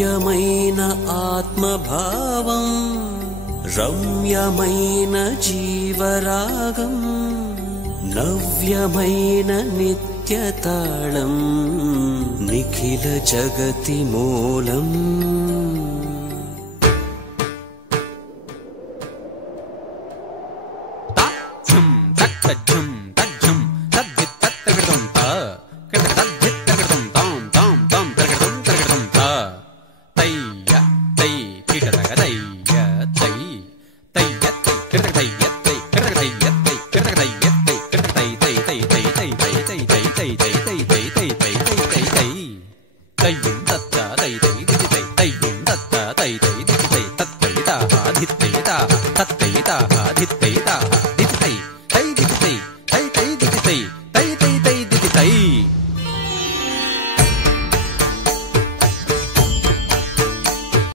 భవ్యమైన ఆత్మభావం రమ్యమైన జీవరాగం నవ్యమైన నిత్యతాళం నిఖిల జగతి మూలం ఝం తక్క ఝం